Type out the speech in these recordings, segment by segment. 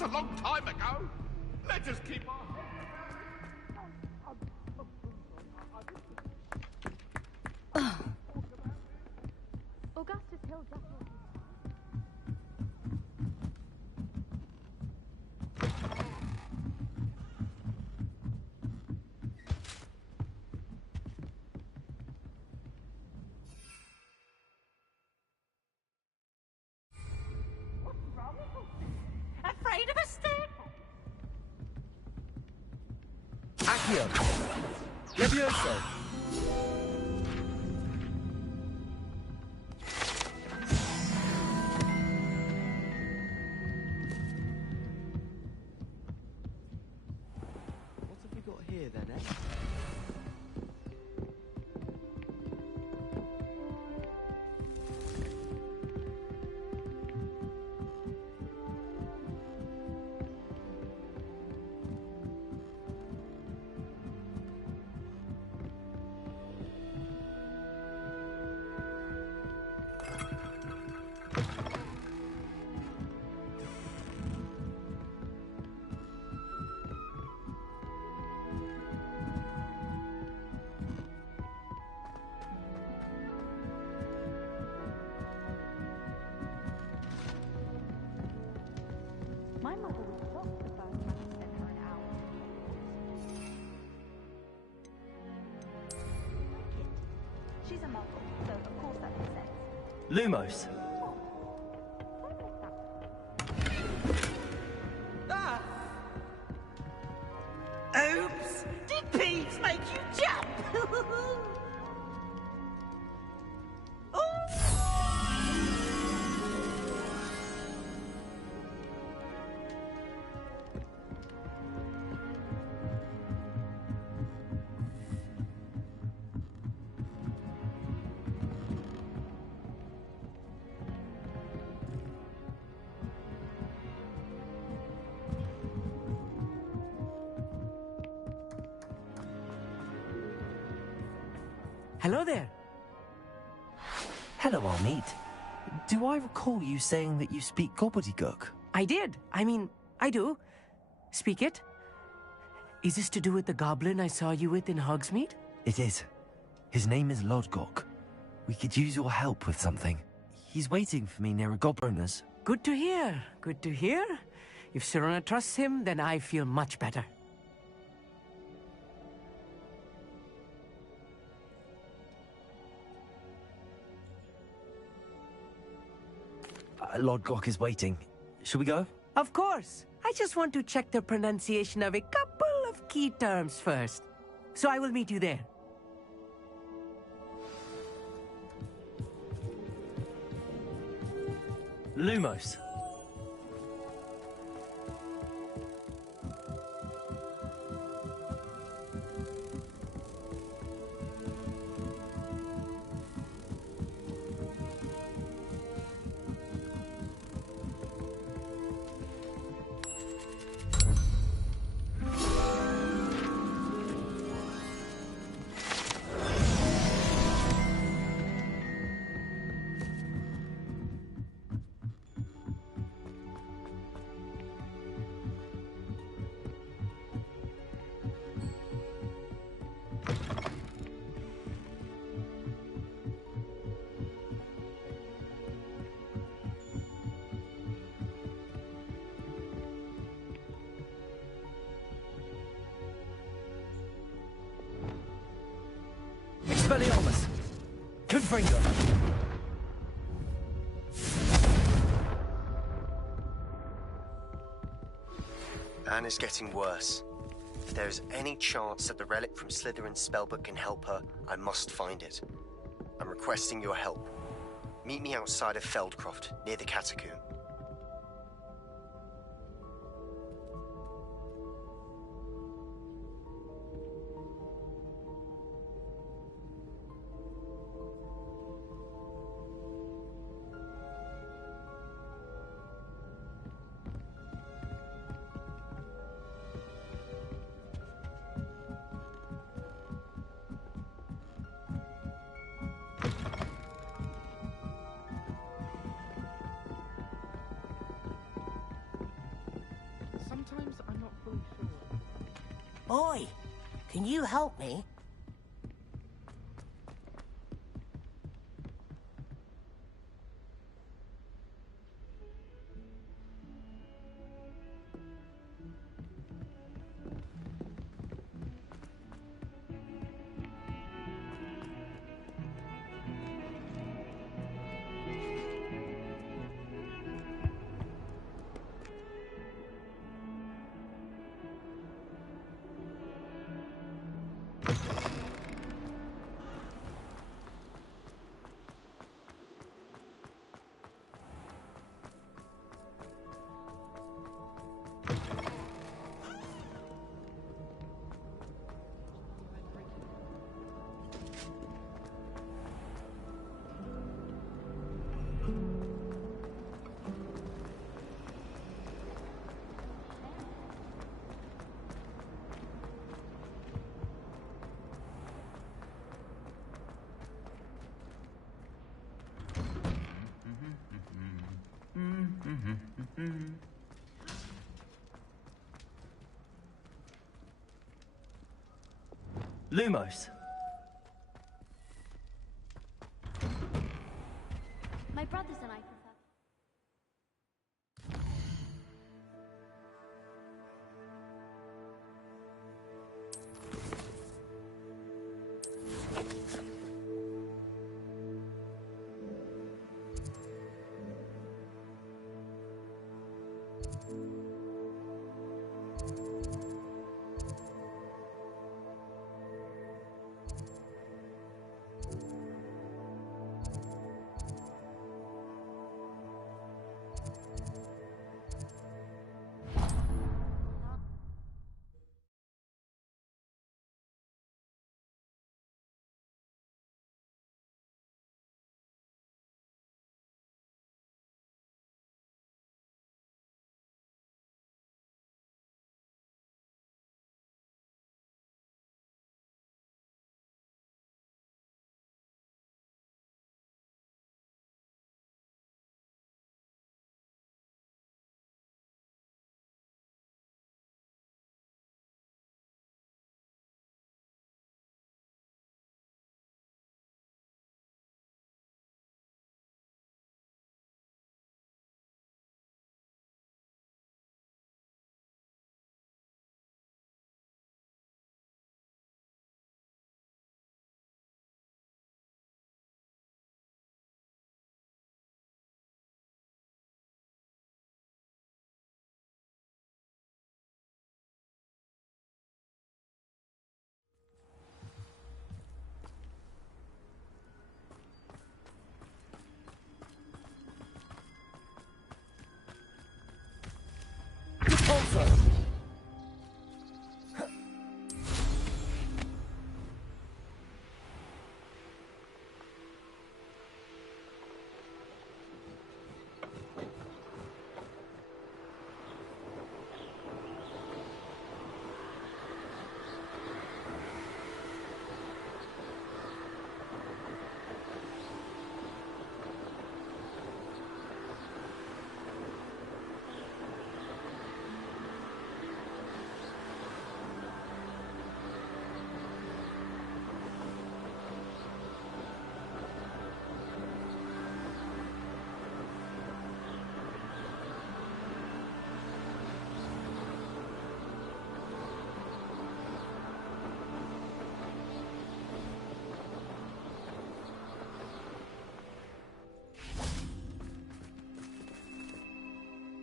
was a long time ago. Let us keep our... Augustus Hill definitely... Afraid of a stick? Accio! Levioso! What have we got here then, eh? My mother was shocked the first time I sent her an hour to Hogwarts. Kid. She's a muggle, so of course that makes sense. Lumos! Ah! Oops! Did Peeves make you jump? Hello there. Hello, old mate. Do I recall you saying that you speak gobbledygook? I did. I mean, I do. Speak it. Is this to do with the goblin I saw you with in Hogsmeade? It is. His name is Lodgok. We could use your help with something. He's waiting for me near a gobliners. Good to hear. Good to hear. If Sirona trusts him, then I feel much better. Lodgok is waiting. Shall we go? Of course. I just want to check the pronunciation of a couple of key terms first. So I will meet you there. Lumos. Expelliarmus! Confringo! Anna's getting worse. If there is any chance that the relic from Slytherin's spellbook can help her, I must find it. I'm requesting your help. Meet me outside of Feldcroft, near the Catacomb. Sometimes I'm not fully sure. Boy, can you help me? Lumos. My brothers and I prefer.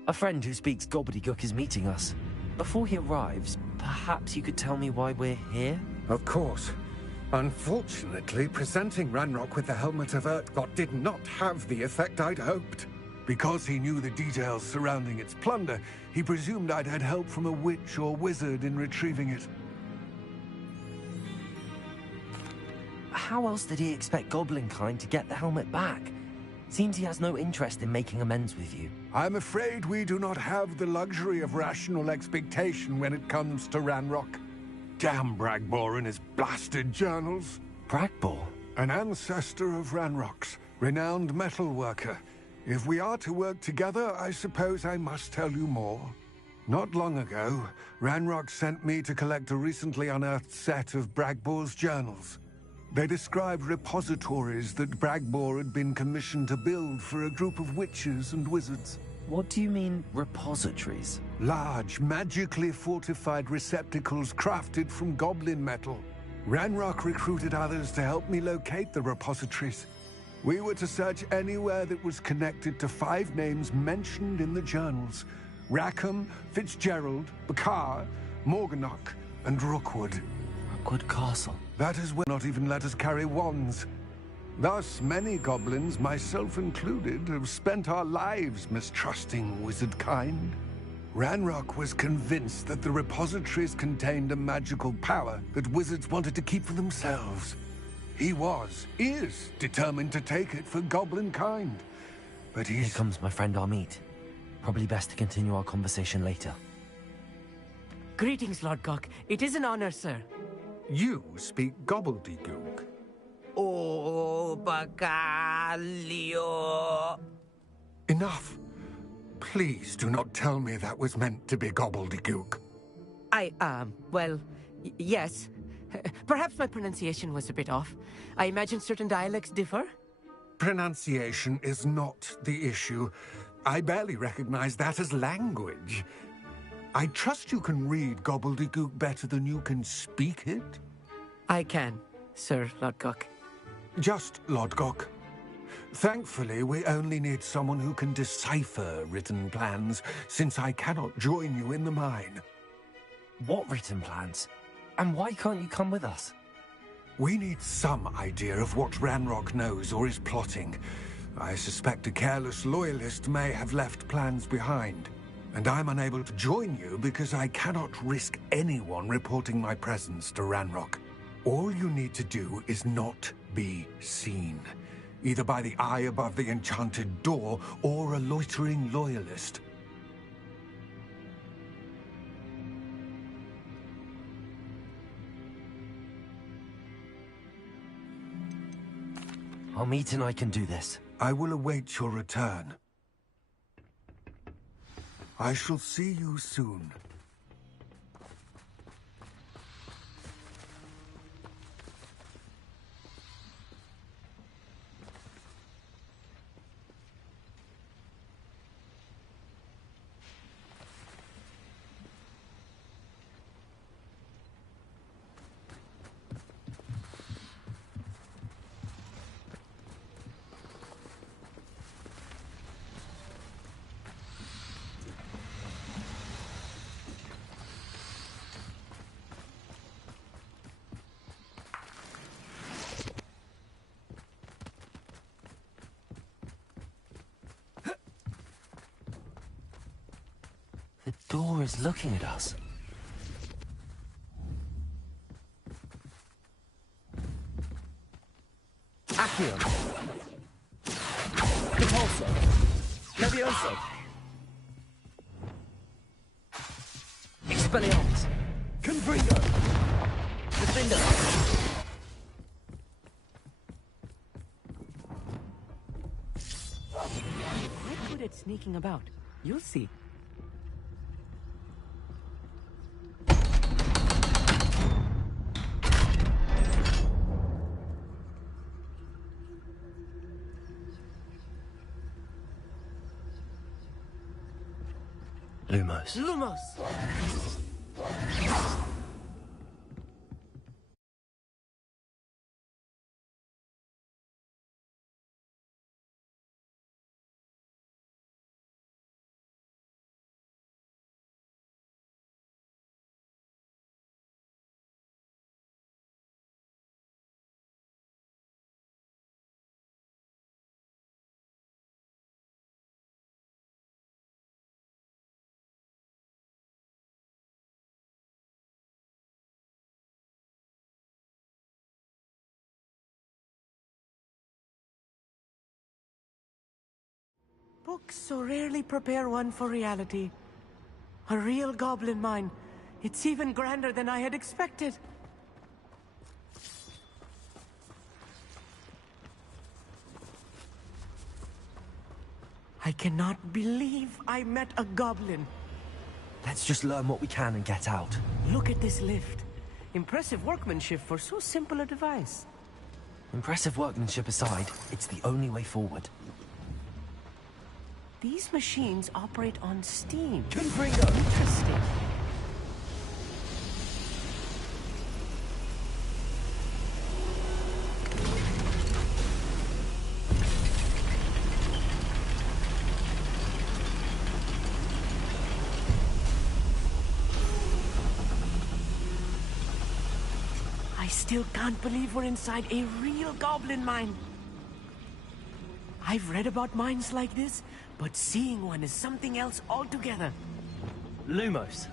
A friend who speaks gobbledygook is meeting us. Before he arrives, perhaps you could tell me why we're here? Of course. Unfortunately, presenting Ranrock with the Helmet of Urtkot did not have the effect I'd hoped. Because he knew the details surrounding its plunder, he presumed I'd had help from a witch or wizard in retrieving it. How else did he expect Goblinkind to get the helmet back? Seems he has no interest in making amends with you. I'm afraid we do not have the luxury of rational expectation when it comes to Ranrock. Damn Bragbor and his blasted journals. Bragbor? An ancestor of Ranrock's, renowned metalworker. If we are to work together, I suppose I must tell you more. Not long ago, Ranrock sent me to collect a recently unearthed set of Bragbor's journals. They described repositories that Bragbor had been commissioned to build for a group of witches and wizards. What do you mean, repositories? Large, magically fortified receptacles crafted from goblin metal. Ranrock recruited others to help me locate the repositories. We were to search anywhere that was connected to 5 names mentioned in the journals: Rackham, Fitzgerald, Bakar, Morganach, and Rookwood. Rookwood Castle. That is when not even let us carry wands. Thus, many goblins, myself included, have spent our lives mistrusting wizard kind. Ranrock was convinced that the repositories contained a magical power that wizards wanted to keep for themselves. He is determined to take it for goblin kind. But Here comes my friend Amit. Probably best to continue our conversation later. Greetings, Lord Gok. It is an honor, sir. You speak gobbledygook. Oh, Bacalio. Enough. Please do not tell me that was meant to be gobbledygook. Well, yes. Perhaps my pronunciation was a bit off. I imagine certain dialects differ? Pronunciation is not the issue. I barely recognize that as language. I trust you can read gobbledygook better than you can speak it? I can, Sir Lodgok. Just Lodgok. Thankfully, we only need someone who can decipher written plans, since I cannot join you in the mine. What written plans? And why can't you come with us? We need some idea of what Ranrock knows or is plotting. I suspect a careless loyalist may have left plans behind. And I'm unable to join you because I cannot risk anyone reporting my presence to Ranrock. All you need to do is not be seen, either by the eye above the enchanted door or a loitering loyalist. Amit and I can do this. I will await your return. I shall see you soon. The door is looking at us. Accio. Repulso. Levioso. Expelliarmus. Confringo. Defender. Quite good at sneaking about. You'll see. Lumos. Lumos! Books so rarely prepare one for reality. A real goblin mine. It's even grander than I had expected. I cannot believe I met a goblin. Let's just learn what we can and get out. Look at this lift. Impressive workmanship for so simple a device. Impressive workmanship aside, it's the only way forward. These machines operate on steam. Confringo! Interesting. I still can't believe we're inside a real goblin mine. I've read about mines like this, but seeing one is something else altogether. Lumos.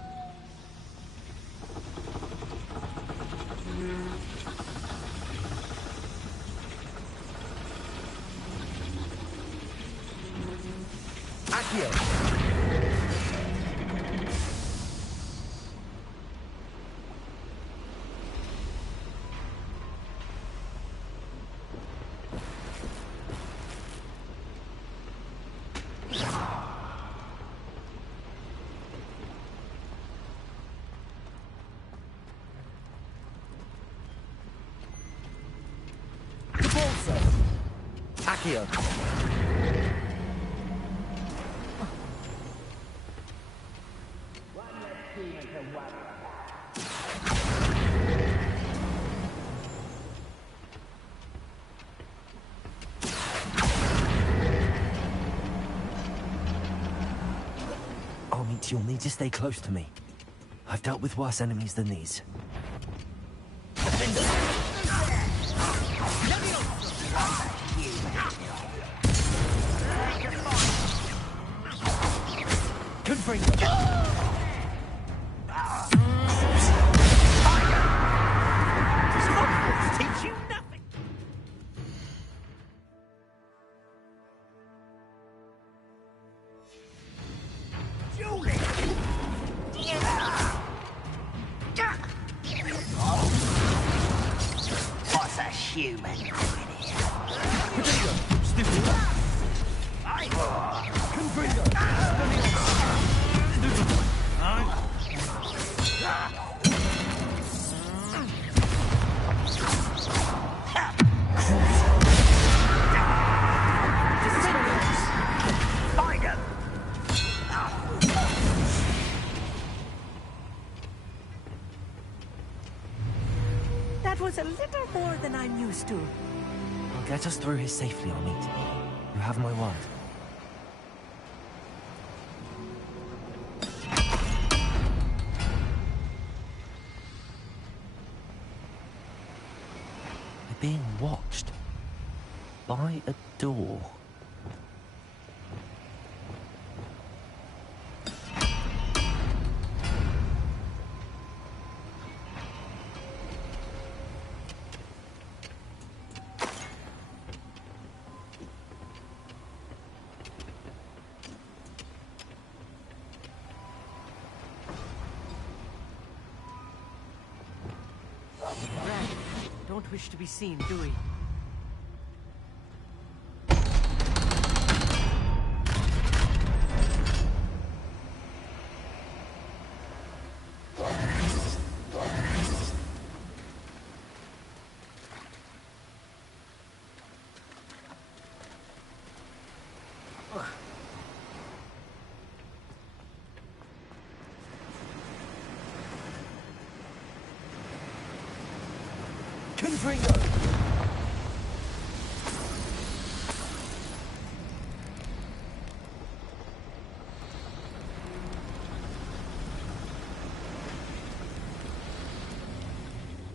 Accio. Accio. You'll need to stay close to me. I've dealt with worse enemies than these. Defender! Confringo! Teach you nothing. Julie! What's a human doing here? Potato! Stupid! Confringo! That was a little more than I'm used to. I'll get us through here safely, Amit. You have my word. We're being watched. By a door. don't wish to be seen, do we?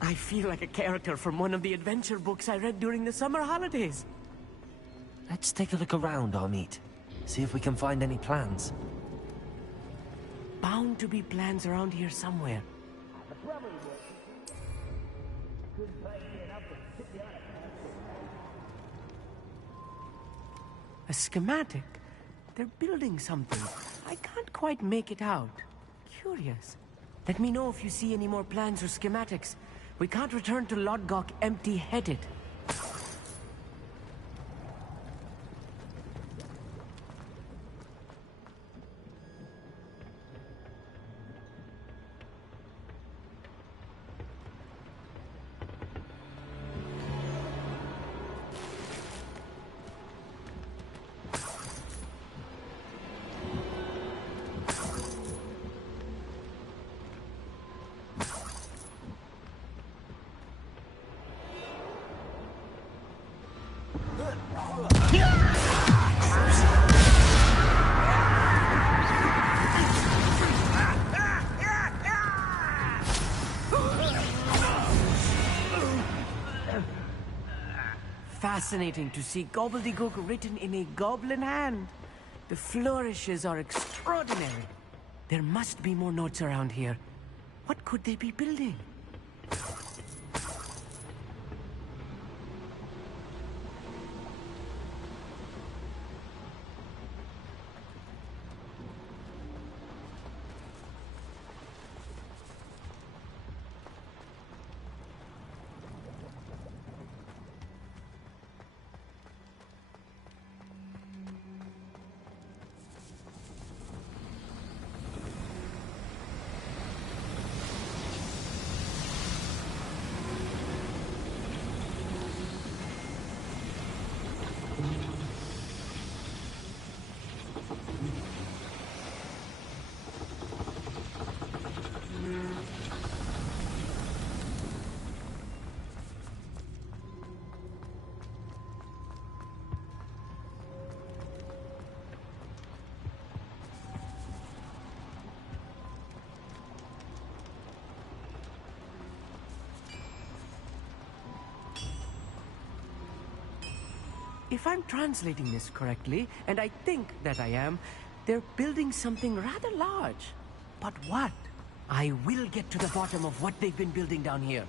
I feel like a character from one of the adventure books I read during the summer holidays. Let's take a look around, Amit. See if we can find any plans. Bound to be plans around here somewhere. A schematic? They're building something. I can't quite make it out. Curious. Let me know if you see any more plans or schematics. We can't return to Lodgok empty-headed. Fascinating to see gobbledygook written in a goblin hand. The flourishes are extraordinary. There must be more notes around here. What could they be building? If I'm translating this correctly, and I think that I am, they're building something rather large. But what? I will get to the bottom of what they've been building down here.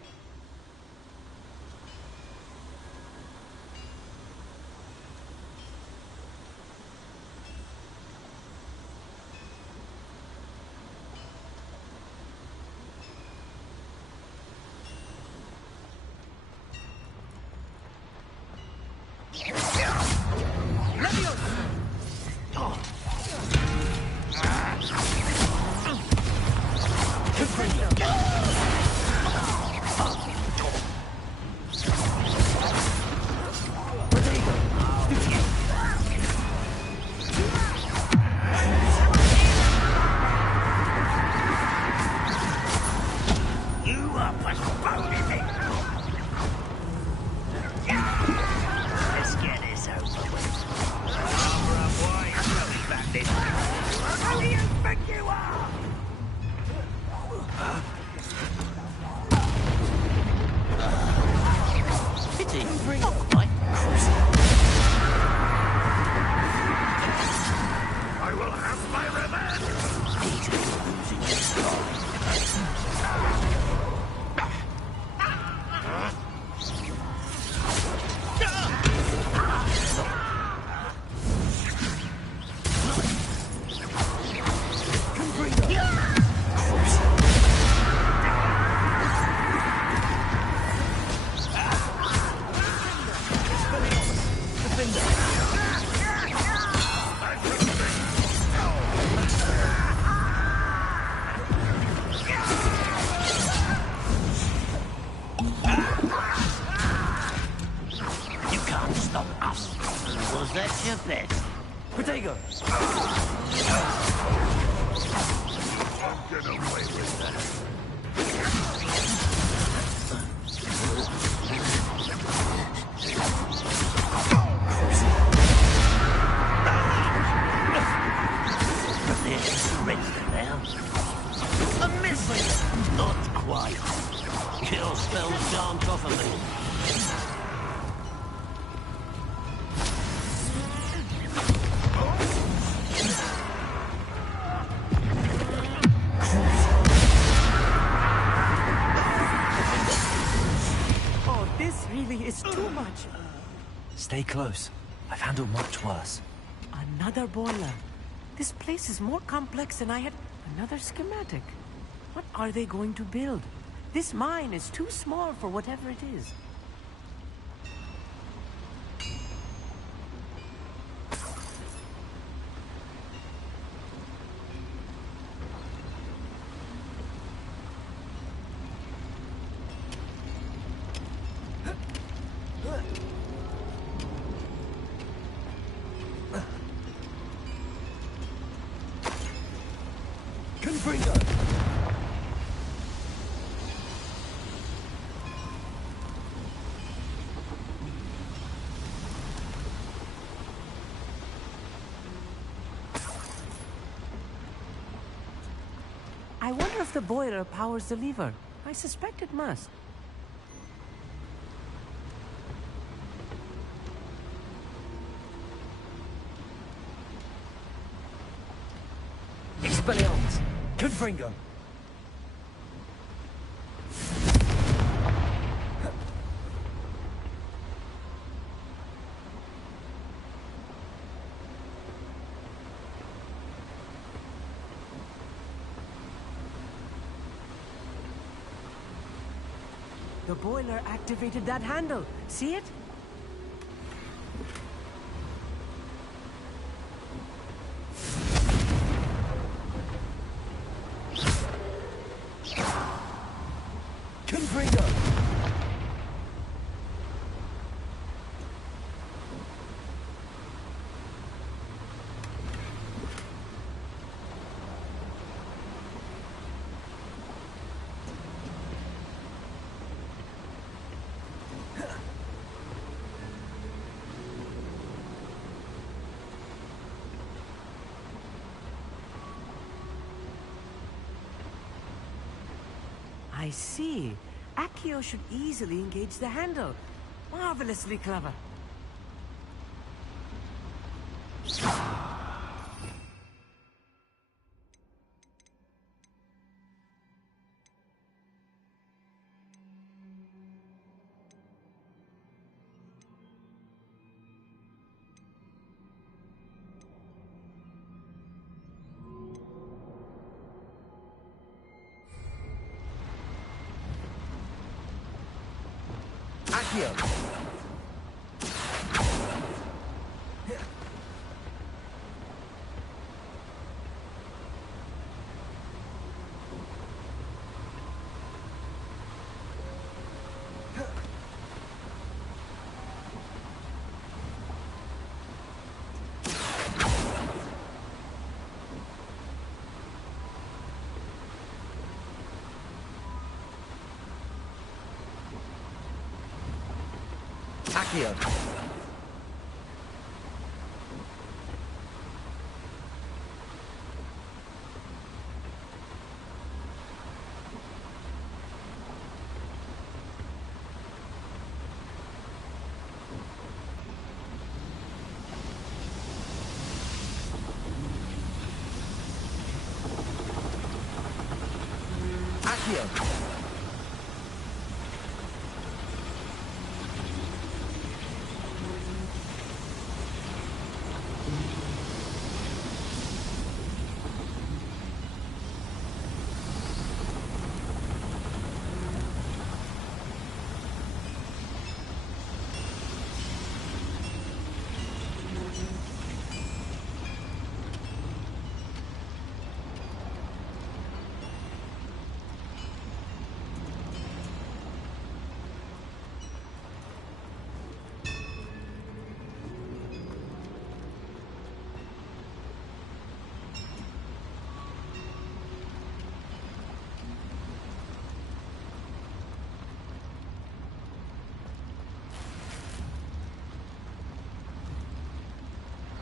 Kill spells aren't off of me. Oh, this really is too much. Stay close. I've handled much worse. Another boiler. This place is more complex than I had. Another schematic. What are they going to build? This mine is too small for whatever it is. I wonder if the boiler powers the lever. I suspect it must. Expelliarmus! Confringo! The boiler activated that handle. See it? Confringo! I see. Accio should easily engage the handle. Marvelously clever. Accio! Accio! Accio!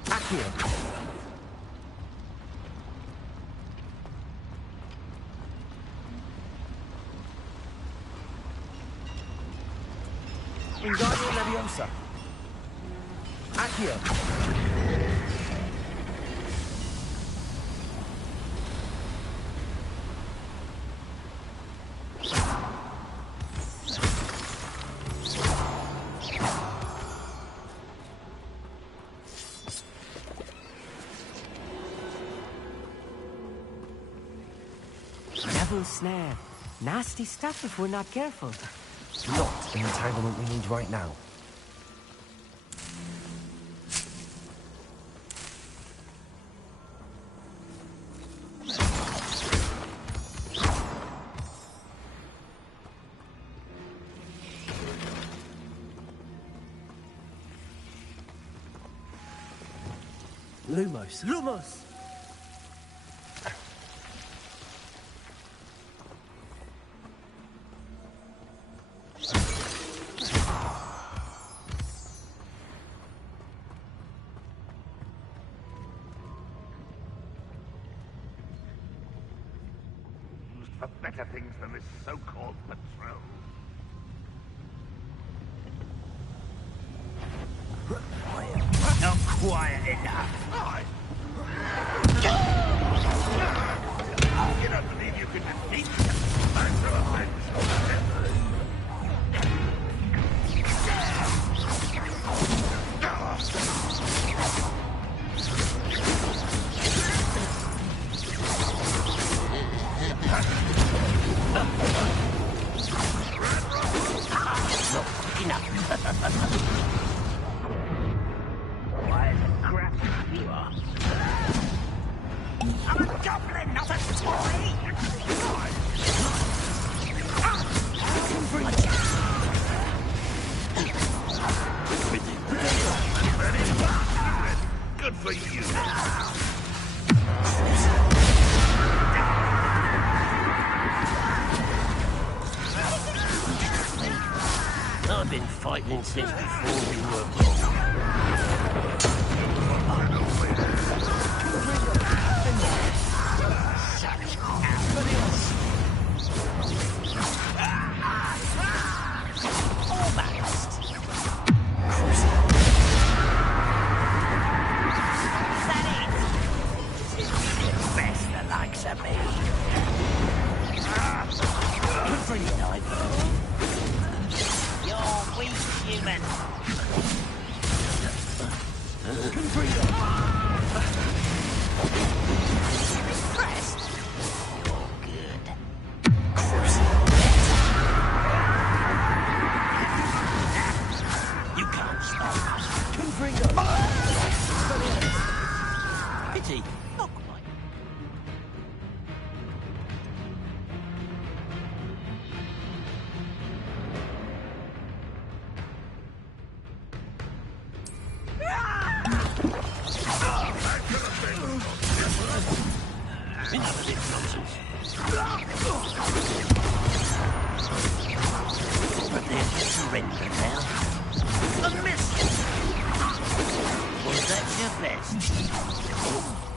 Accio! Wingardium Leviosa. Accio. Devil's snare. Nasty stuff if we're not careful. Not the entanglement we need right now. Lumos. Lumos! For better things than this so-called patrol. Not quiet enough. You don't believe you can defeat Master of Not quick enough. Why, crap you are. I'm a goblin, not a toy! Good for you. I've been fighting since before we were born.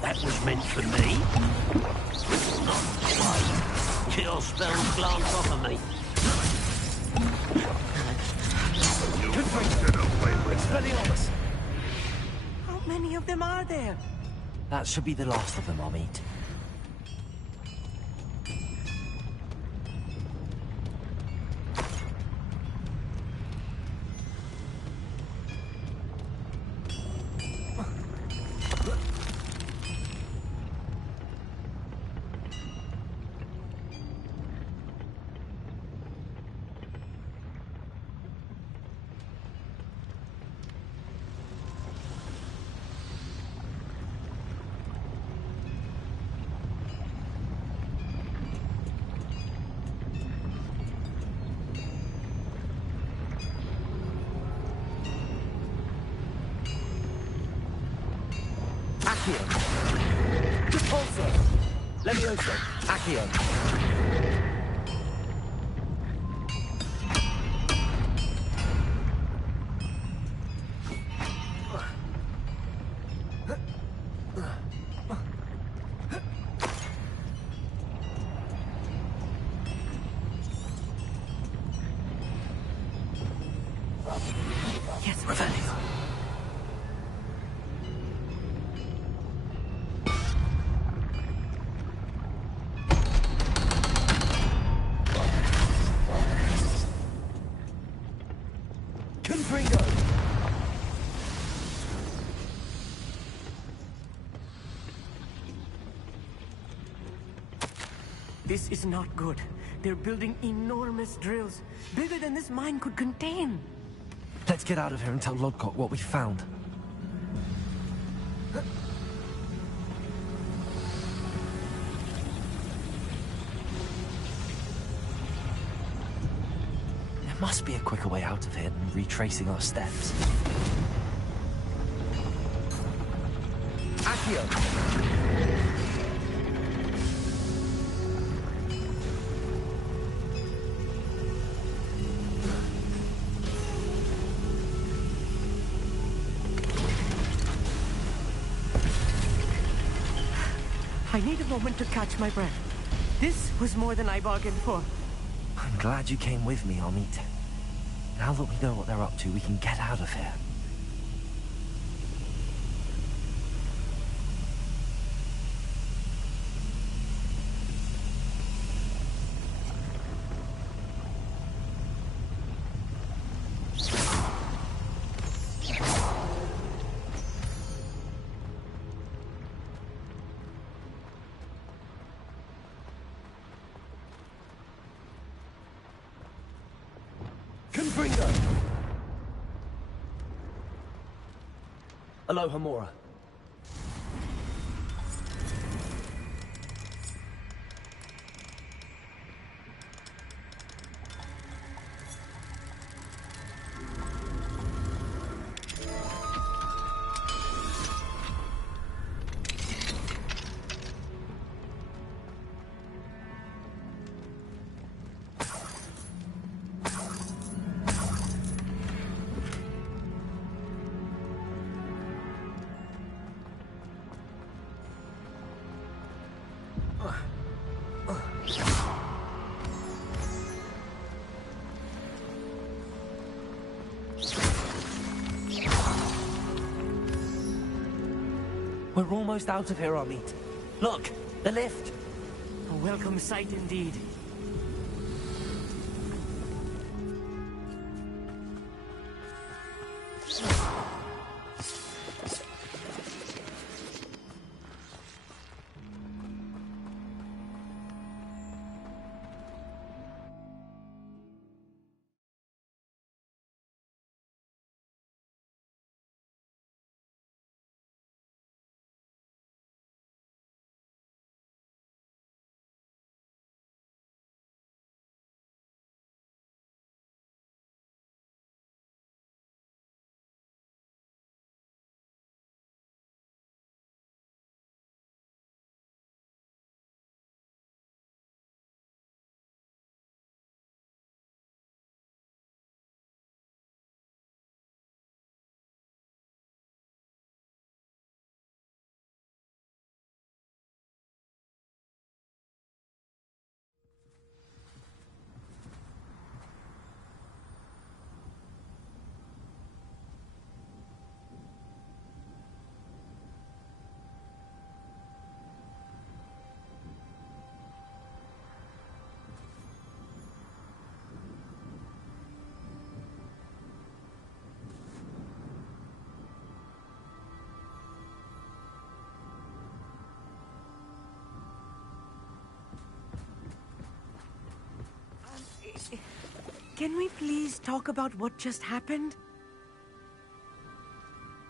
That was meant for me. Not quite. Your spells glance off of me. How many of them are there? That should be the last of them I'll meet. Accio. Repulsor. Leviosa. Accio. Yes, Revelio. Confringo! This is not good. They're building enormous drills, bigger than this mine could contain. Let's get out of here and tell Lodcock what we found. There must be a quicker way out of here than retracing our steps. Accio! I need a moment to catch my breath. This was more than I bargained for. I'm glad you came with me, Amit. Now that we know what they're up to, we can get out of here. Confringo! Aloha Mora. We're almost out of here, Amit. Look, the lift. A welcome sight indeed. Can we please talk about what just happened?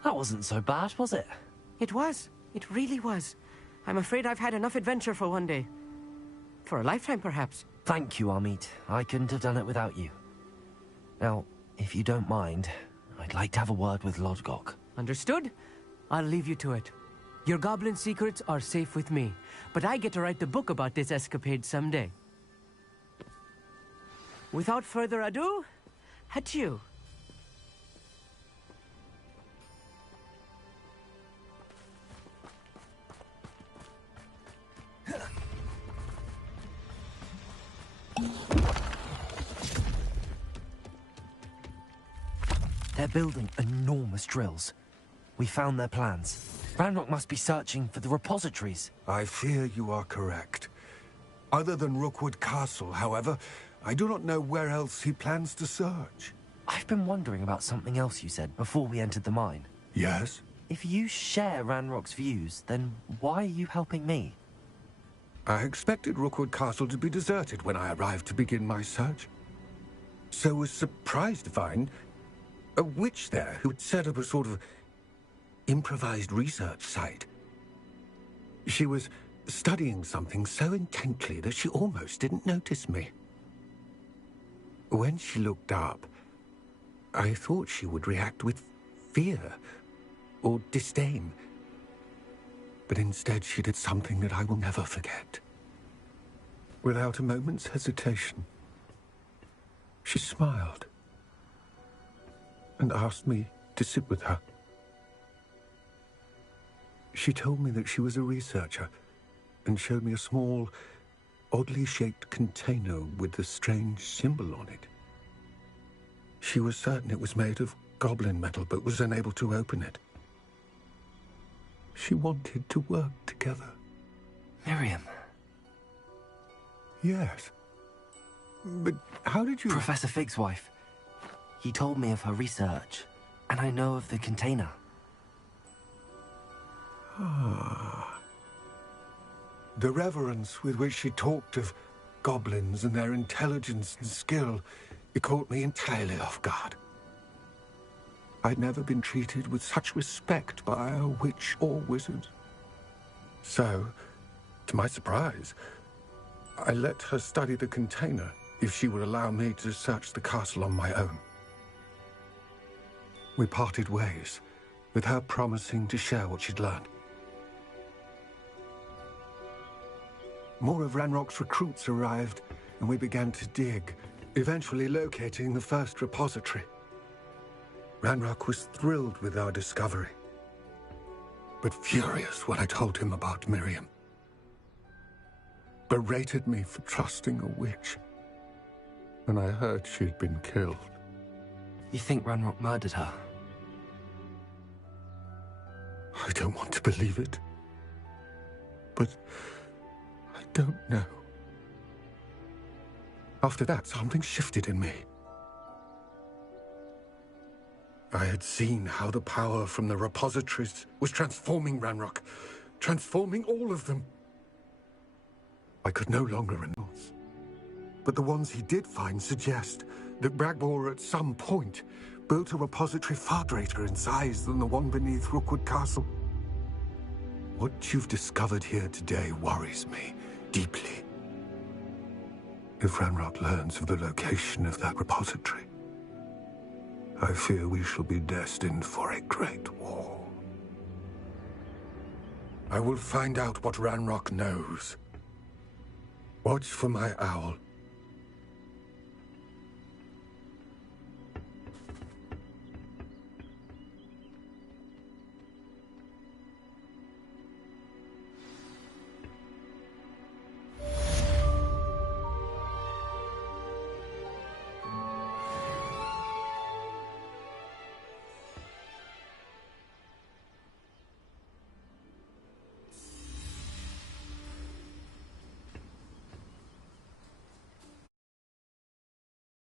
That wasn't so bad, was it? It was. It really was. I'm afraid I've had enough adventure for one day. For a lifetime, perhaps. Thank you, Amit. I couldn't have done it without you. Now, if you don't mind, I'd like to have a word with Lodgok. Understood? I'll leave you to it. Your goblin secrets are safe with me, but I get to write the book about this escapade someday. Without further ado, adieu. They're building enormous drills. We found their plans. Ranrock must be searching for the repositories. I fear you are correct. Other than Rookwood Castle, however, I do not know where else he plans to search. I've been wondering about something else you said before we entered the mine. Yes? If you share Ranrock's views, then why are you helping me? I expected Rookwood Castle to be deserted when I arrived to begin my search. So was surprised to find a witch there who had set up a sort of improvised research site. She was studying something so intently that she almost didn't notice me. When she looked up, I thought she would react with fear or disdain. But instead she did something that I will never forget. Without a moment's hesitation, she smiled and asked me to sit with her. She told me that she was a researcher and showed me a small, oddly shaped container with a strange symbol on it. She was certain it was made of goblin metal, but was unable to open it. She wanted to work together. Miriam. Yes. But how did you... Professor Fig's wife. He told me of her research, and I know of the container. Ah. The reverence with which she talked of goblins and their intelligence and skill, it caught me entirely off guard. I'd never been treated with such respect by a witch or wizard. So, to my surprise, I let her study the container if she would allow me to search the castle on my own. We parted ways, with her promising to share what she'd learned. More of Ranrock's recruits arrived, and we began to dig, eventually locating the first repository. Ranrock was thrilled with our discovery, but furious when I told him about Miriam. Berated me for trusting a witch, and I heard she'd been killed. You think Ranrock murdered her? I don't want to believe it, but I don't know. After that, something shifted in me. I had seen how the power from the repositories was transforming Ranrock, transforming all of them. I could no longer renounce. But the ones he did find suggest that Bragbor at some point built a repository far greater in size than the one beneath Rookwood Castle. What you've discovered here today worries me deeply. If Ranrock learns of the location of that repository, I fear we shall be destined for a great war. I will find out what Ranrock knows. Watch for my owl